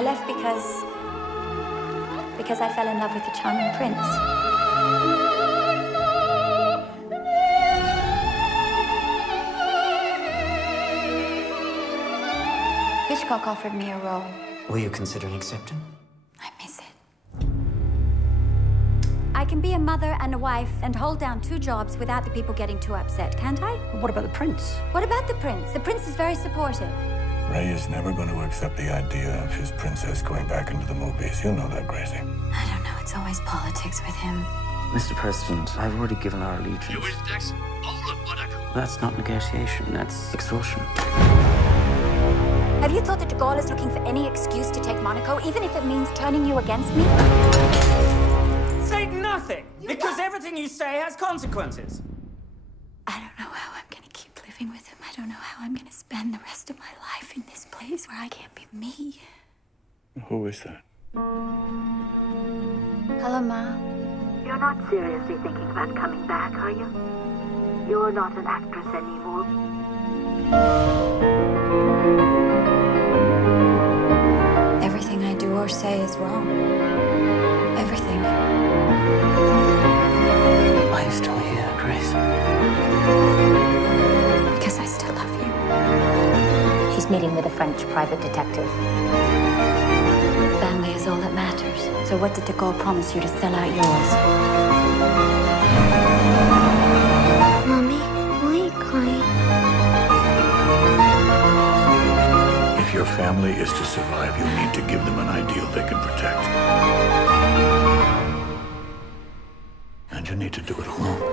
I left because I fell in love with a charming prince. Hitchcock offered me a role. Were you considering accepting? I miss it. I can be a mother and a wife and hold down 2 jobs without the people getting too upset, can't I? What about the prince? What about the prince? The prince is very supportive. Ray is never going to accept the idea of his princess going back into the movies. You know that, Gracie. I don't know. It's always politics with him. Mr. President, I've already given our allegiance. That's not negotiation, that's extortion. Have you thought that de Gaulle is looking for any excuse to take Monaco, even if it means turning you against me? Say nothing, because everything you say has consequences. I don't know how I'm gonna keep living with him. I don't know how I'm gonna spend the rest of my life in this place where I can't be me. Who is that? Hello, Ma. You're not seriously thinking about coming back, are you? You're not an actress anymore. Everything I do or say is wrong. Everything. Why are you still here, Grace? Because I still love you. She's meeting with a French private detective. Family is all that matters. So what did de Gaulle promise you to sell out yours? Mommy, why are you crying? If your family is to survive, you need to give them an ideal they can protect. And you need to do it alone.